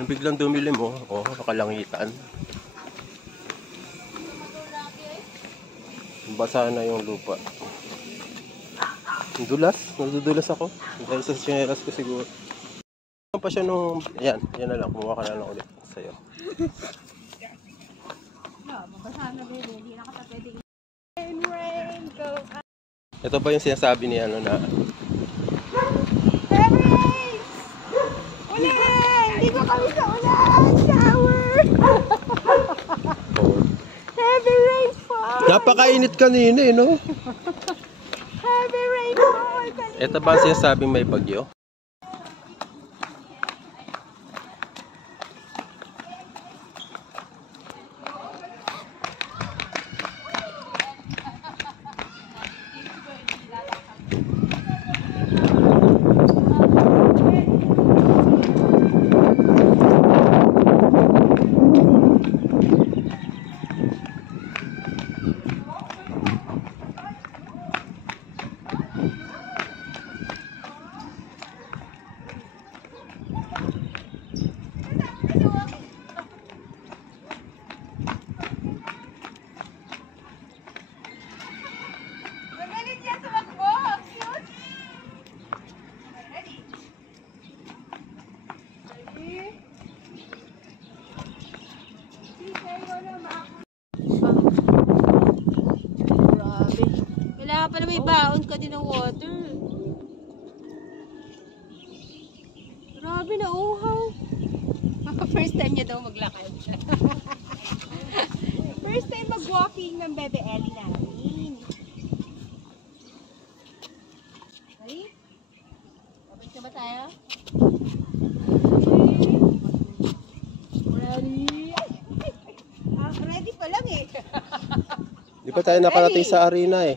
Yung biglang dumilim mo, nakalangitan. Basa na yung lupa. Dulas, nadudulas ako. Dahil sa chinelas ko siguro. Pa siya nung, yan na lang, kumuha ka na lang ulit sa'yo. Mabasa na baby, hindi na kita pwede. Rain, go. Ito ba yung sinasabi ni ano na? Heavy rain! Ulan! Hindi ko kami sa ulan! Shower! Heavy rainfall! Napakainit kanina no? Heavy rainfall! Ito ba ang sinasabing may bagyo? Kailangan pa na may baon ka din ng water. Grabe na uhaw. First time niya daw maglakad. First time mag-walking ng Bebe Ellie namin. Ready? Tapos na ba tayo? Ready? Ready pa lang eh. Di ba tayo nakarating sa arena eh?